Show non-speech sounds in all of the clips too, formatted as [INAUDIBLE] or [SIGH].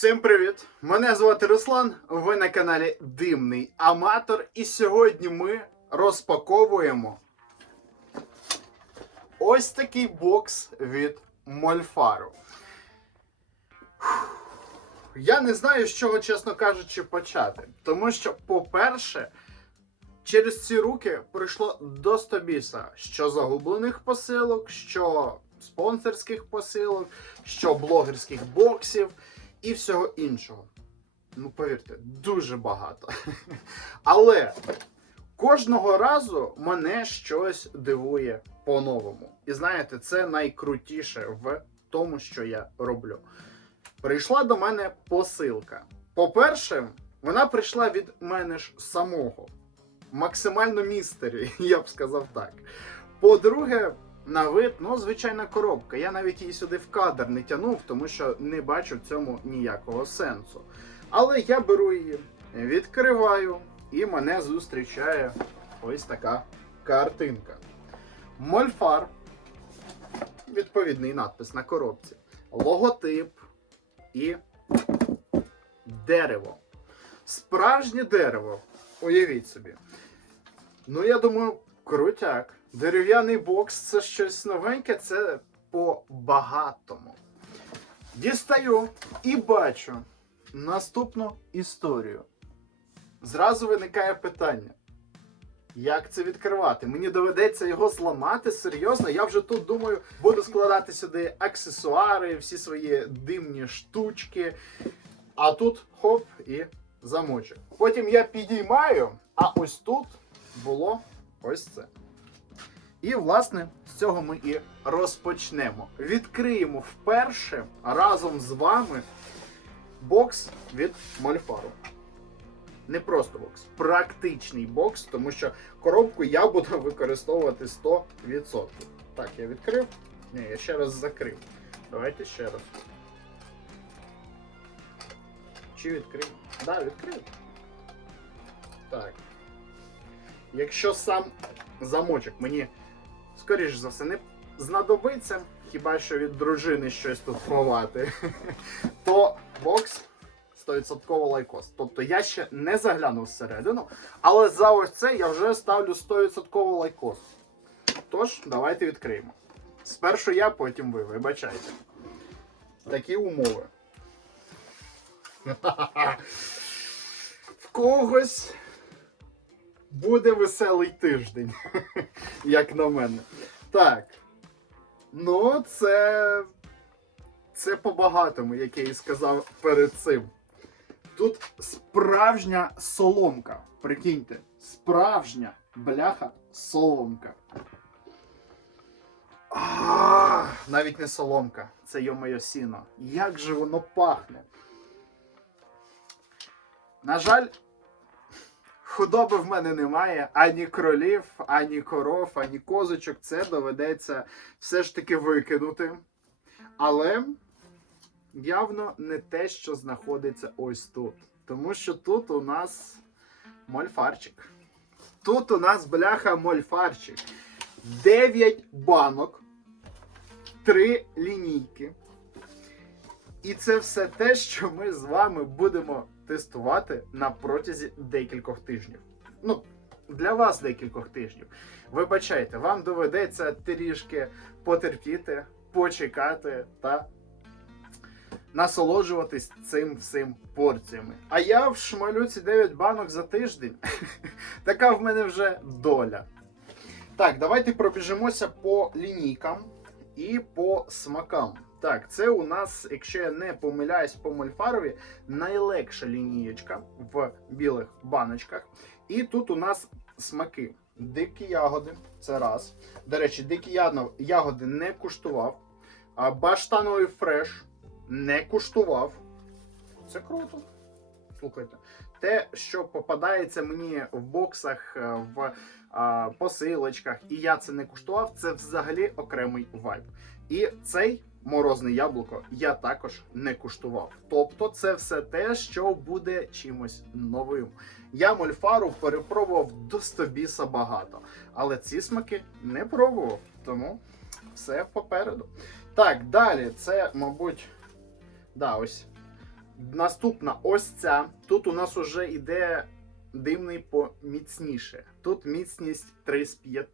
Всім привіт! Мене звати Руслан. Ви на каналі Димний Аматор. І сьогодні ми розпаковуємо ось такий бокс від Мольфару. Я не знаю, з чого, чесно кажучи, почати. Тому що, по-перше, через ці руки прийшло до стобіса що загублених посилок, що спонсорських посилок, що блогерських боксів і всього іншого. Ну, повірте, дуже багато. [LAUGHS] Але кожного разу мене щось дивує по-новому. І знаєте, це найкрутіше в тому, що я роблю. Прийшла до мене посилка. По-перше, вона прийшла від мене ж самого. Максимально містері, [LAUGHS] я б сказав так. По-друге, на вид, ну, звичайна коробка. Я навіть її сюди в кадр не тягнув, тому що не бачу в цьому ніякого сенсу. Але я беру її, відкриваю, і мене зустрічає ось така картинка. Мольфар, відповідний надпис на коробці, логотип і дерево. Справжнє дерево. Уявіть собі. Ну, я думаю, крутяк. Дерев'яний бокс це щось новеньке, це по-багатому. Дістаю і бачу наступну історію. Зразу виникає питання. Як це відкривати? Мені доведеться його зламати серйозно. Я вже тут думаю, буду складати сюди аксесуари, всі свої димні штучки. А тут хоп і замочок. Потім я підіймаю, а ось тут було ось це. І, власне, з цього ми і розпочнемо. Відкриємо вперше разом з вами бокс від Мольфару. Не просто бокс, практичний бокс, тому що коробку я буду [LAUGHS] використовувати 100%. Так, я відкрив. Ні, я ще раз закрив. Давайте ще раз. Чи відкрив? Так, да, відкрив. Так. Якщо сам замочок мені, скоріш за все, не знадобиться, хіба що від дружини щось тут ховати, [LAUGHS] то бокс 100% лайкос. Тобто я ще не заглянув всередину, але за ось це я вже ставлю 100% лайкос. Тож, давайте відкриємо. Спершу я, потім ви, вибачайте. Такі умови. [LAUGHS] В когось буде веселий тиждень, [LAUGHS] як на мене. Так. Ну, це. Це по-багатому, як я і сказав перед цим. Тут справжня соломка. Прикиньте, справжня бляха соломка. Навіть не соломка, це йо-моє сіно. Як же воно пахне. На жаль, худоби в мене немає ані кролів, ані коров, ані козочок. Це доведеться все ж таки викинути. Але явно не те, що знаходиться ось тут. Тому що тут у нас мольфарчик. Тут у нас бляха мольфарчик. 9 банок, 3 лінійки. І це все те, що ми з вами будемо тестувати на протязі декількох тижнів. Ну, для вас декількох тижнів. Вибачайте, вам доведеться трішки потерпіти, почекати та насолоджуватись цим всім порціями. А я вшмалю ці 9 банок за тиждень. [LAUGHS] така в мене вже доля. Так, давайте пробіжимося по лінійкам і по смакам. Так, це у нас, якщо я не помиляюсь по мольфарові, найлегша лінієчка в білих баночках. І тут у нас смаки. Дикі ягоди, це раз. До речі, дикі ягоди не куштував. А баштановий фреш не куштував. Це круто. Слухайте. Те, що попадається мені в боксах, е, в а, посилочках, і я це не куштував, це взагалі окремий вайб. І цей морозне яблуко я також не куштував. Тобто, це все те, що буде чимось новим. Я мольфару перепробував до стобіса багато, але ці смаки не пробував, тому все попереду. Так, далі, це, мабуть, да, ось Наступна ось ця. Тут у нас уже йде димний поміцніше. Тут міцність 3 з 5.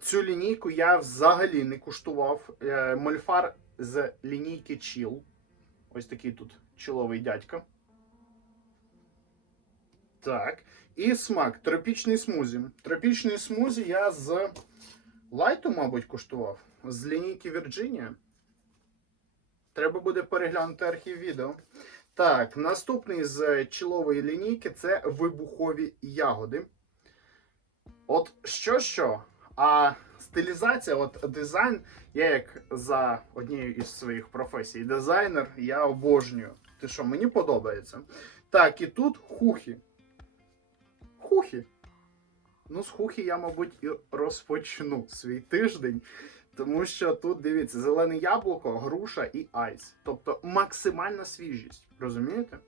Цю лінійку я взагалі не куштував. Е, Мольфар з лінійки Chill. Ось такий тут чоловий дядько. Так. І смак. Тропічний смузі. Тропічний смузі я з лайту, мабуть, куштував. З лінійки Virginia. Треба буде переглянути архів відео. Так, наступний з чілової лінійки це вибухові ягоди. От що що? А стилізація, от дизайн, я як за однією із своїх професій, дизайнер, я обожнюю. Ти що, мені подобається. Так, і тут хухі. Хухі. Ну, з хухі я, мабуть, і розпочну свій тиждень. Тому що тут дивіться, зелене яблуко, груша і айс. Тобто максимальна свіжість. Розумієте?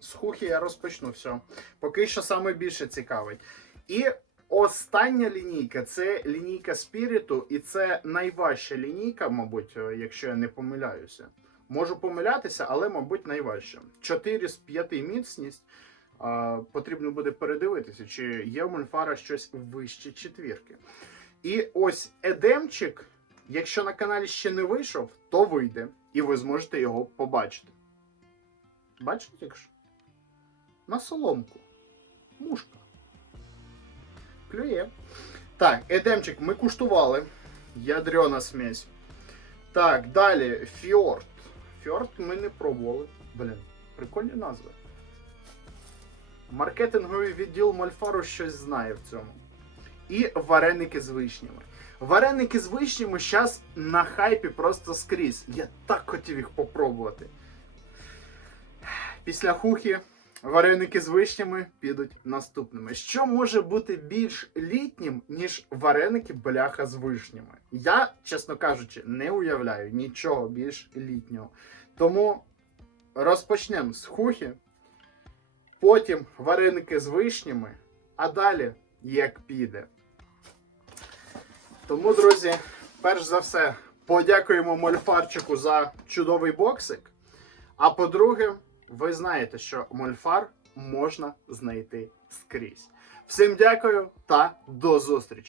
З хухі я розпочну все. Поки що саме більше цікавить. І остання лінійка це лінійка спіріту, і це найважча лінійка, мабуть, е, якщо я не помиляюся. Можу помилятися, але, мабуть, найважча. 4 з 5 міцність. А, потрібно буде передивитися, чи є у Мольфара щось вище четвірки. І ось Едемчик, якщо на каналі ще не вийшов, то вийде, і ви зможете його побачити. Бачите, якщо? На соломку. Мушка. Клює. Так, Едемчик ми куштували. Ядрена смесь. Так, далі Фьорд. Фьорд ми не пробували. Блін, прикольні назви. Маркетинговий відділ Мольфару щось знає в цьому. І вареники з вишнями. Вареники з вишнями зараз на хайпі просто скрізь. Я так хотів їх попробувати. Після хухи вареники з вишнями підуть наступними. Що може бути більш літнім, ніж вареники бляха з вишнями? Я, чесно кажучи, не уявляю нічого більш літнього. Тому розпочнемо з хухи, потім вареники з вишнями, а далі як піде. Тому, друзі, перш за все, подякуємо Мольфарчику за чудовий боксик. А по-друге, ви знаєте, що Мольфар можна знайти скрізь. Всім дякую та до зустрічі!